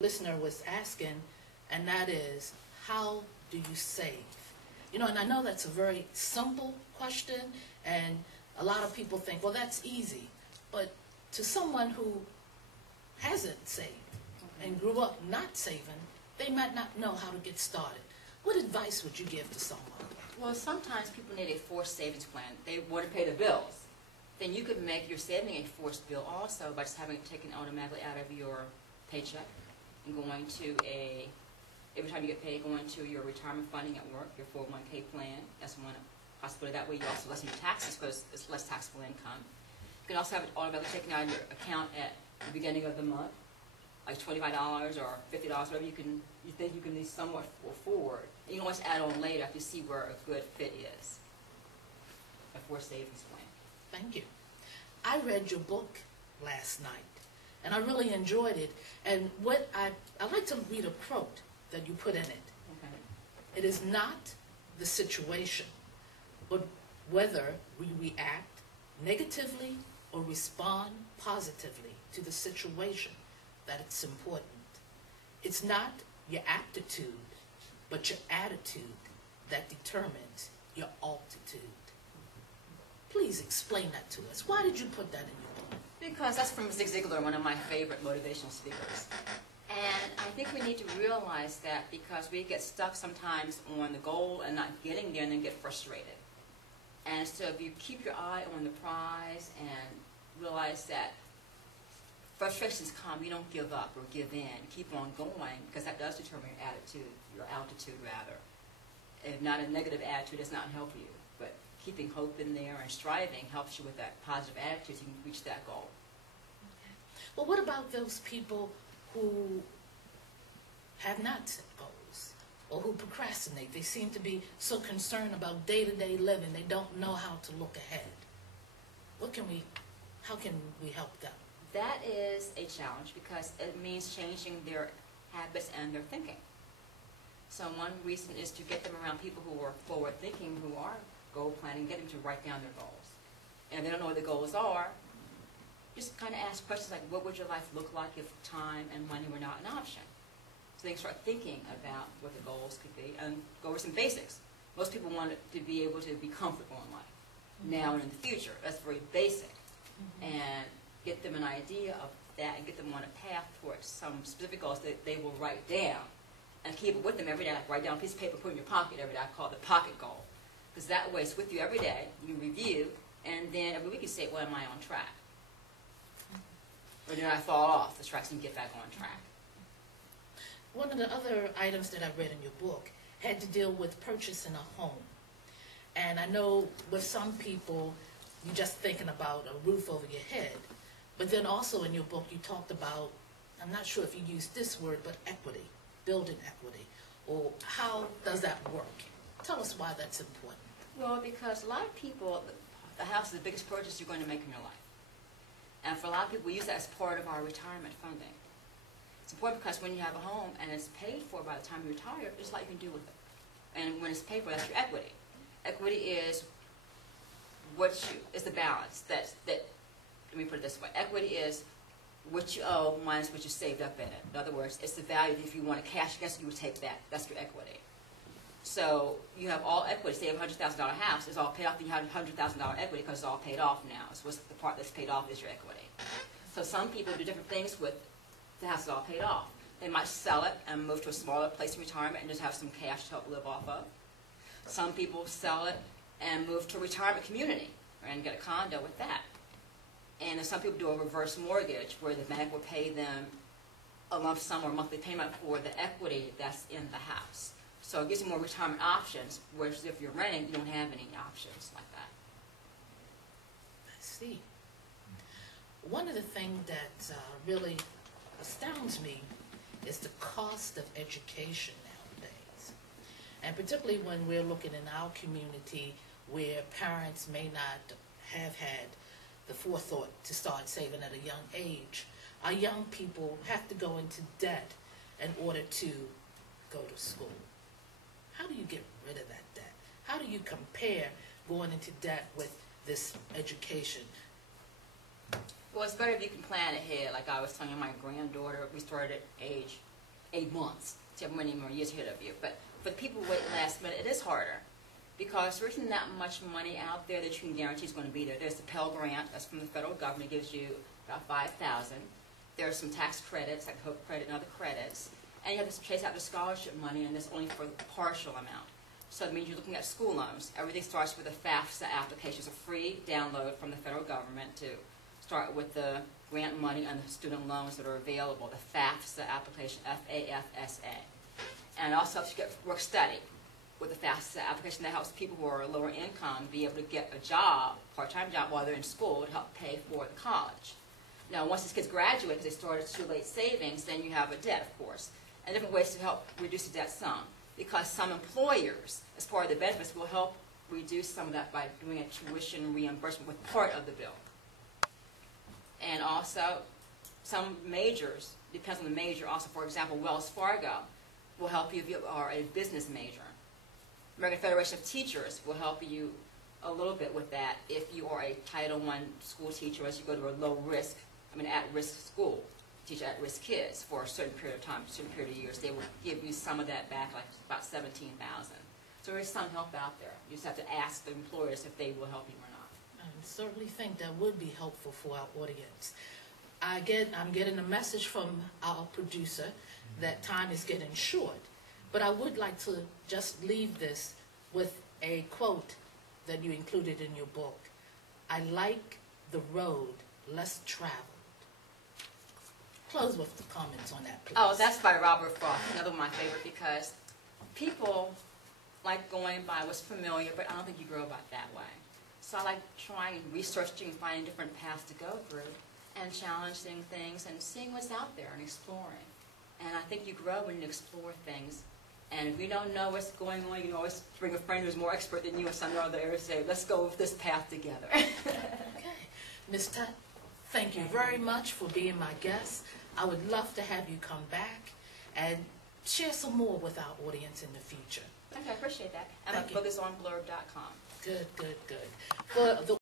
listener was asking, and that is, how do you save? You know, and I know that's a very simple question, and a lot of people think, well, that's easy. But to someone who hasn't saved and grew up not saving, they might not know how to get started. What advice would you give to someone? Well, sometimes people need a forced savings plan. They want to pay the bills. Then you could make your saving a forced bill also by just having it taken automatically out of your paycheck and going to every time you get paid, going to your retirement funding at work, your 401k plan. That's one possibility. That way you also lessen your taxes because it's less taxable income. You can also have it automatically taken out of your account at the beginning of the month, like $25 or $50, whatever you think you can at least somewhat afford. And you can always add on later after you see where a good fit is. A forced savings plan. Thank you. I read your book last night, and I really enjoyed it. And what I'd like to read a quote that you put in it. Okay. It is not the situation, but whether we react negatively or respond positively to the situation that it's important. It's not your aptitude, but your attitude that determines your altitude. Please explain that to us. Why did you put that in your book? Because that's from Zig Ziglar, one of my favorite motivational speakers. And I think we need to realize that because we get stuck sometimes on the goal and not getting there and then get frustrated. And so if you keep your eye on the prize and realize that frustrations come, you don't give up or give in. Keep on going because that does determine your attitude, your altitude rather. If not a negative attitude, does not help you. But keeping hope in there and striving helps you with that positive attitude so you can reach that goal. Okay. Well, what about those people who have not set goals or who procrastinate? They seem to be so concerned about day-to-day living, they don't know how to look ahead. How can we help them? That is a challenge because it means changing their habits and their thinking. So one reason is to get them around people who are forward-thinking, who are goal planning, get them to write down their goals. And if they don't know what the goals are, just kind of ask questions like, what would your life look like if time and money were not an option? So they can start thinking about what the goals could be and go over some basics. Most people want to be able to be comfortable in life, now and in the future. That's very basic. And get them an idea of that and get them on a path towards some specific goals that they will write down and keep it with them every day. Like write down a piece of paper, put it in your pocket every day. I call it the pocket goal. Because that way it's with you every day. You can review, and then every week you say, well, am I on track? Or did I fall off the track so you can get back on track? One of the other items that I read in your book had to deal with purchasing a home. And I know with some people, you're just thinking about a roof over your head. But then also in your book, you talked about, I'm not sure if you used this word, but equity, building equity. Or how does that work? Tell us why that's important. Well, because a lot of people, the house is the biggest purchase you're going to make in your life. And for a lot of people, we use that as part of our retirement funding. It's important because when you have a home and it's paid for by the time you retire, there's a lot you can do with it. And when it's paid for, that's your equity. Equity is the balance. Let me put it this way. Equity is what you owe minus what you saved up in it. In other words, it's the value that if you want to cash against it, you would take that. That's your equity. So you have all equity. Say you have a $100,000 house, it's all paid off. You have $100,000 equity because it's all paid off now. So the part that's paid off is your equity. So some people do different things with the house is all paid off. They might sell it and move to a smaller place in retirement and just have some cash to help live off of. Some people sell it and move to a retirement community and get a condo with that. And then some people do a reverse mortgage where the bank will pay them a lump sum or monthly payment for the equity that's in the house. So it gives you more retirement options, whereas if you're renting, you don't have any options like that. I see. One of the things that really astounds me is the cost of education nowadays. And particularly when we're looking in our community where parents may not have had the forethought to start saving at a young age. Our young people have to go into debt in order to go to school. How do you get rid of that debt? How do you compare going into debt with this education? Well, it's better if you can plan ahead. Like I was telling my granddaughter, we started at age 8 months. So you have many more years ahead of you. But for the people who wait last minute, it is harder. Because there isn't that much money out there that you can guarantee is going to be there. There's the Pell Grant, that's from the federal government, it gives you about $5,000. There's some tax credits, like Hope Credit and other credits. And you have to chase out the scholarship money, and that's only for a partial amount. So it means you're looking at school loans. Everything starts with a FAFSA application. It's a free download from the federal government to start with the grant money and the student loans that are available, the FAFSA application, F-A-F-S-A. And it also helps you get work study. With the FAFSA application, that helps people who are lower income be able to get a job, part-time job, while they're in school to help pay for the college. Now, once these kids graduate, because they started too late savings, then you have a debt, of course. And different ways to help reduce the debt some. Because some employers, as part of the benefits, will help reduce some of that by doing a tuition reimbursement with part of the bill. And also, some majors, depends on the major, also, for example, Wells Fargo will help you if you are a business major. American Federation of Teachers will help you a little bit with that if you are a Title I school teacher, as you go to a low-risk, at-risk school, teach at-risk kids for a certain period of time, a certain period of years. They will give you some of that back, like about $17,000. So there is some help out there. You just have to ask the employers if they will help you or not. I certainly think that would be helpful for our audience. I'm getting a message from our producer that time is getting short. But I would like to just leave this with a quote that you included in your book. I like the road less traveled. Close with the comments on that, please. Oh, that's by Robert Frost, another one of my favorite, because people like going by what's familiar, but I don't think you grow up that way. So I like trying and researching and finding different paths to go through and challenging things and seeing what's out there and exploring. And I think you grow when you explore things. And if you don't know what's going on, you can always bring a friend who's more expert than you in some other area and say, let's go with this path together. Okay. Ms. Tutt, thank you very much for being my guest. I would love to have you come back and share some more with our audience in the future. Okay, I appreciate that. And my book is on blurb.com. Good, good, good. For the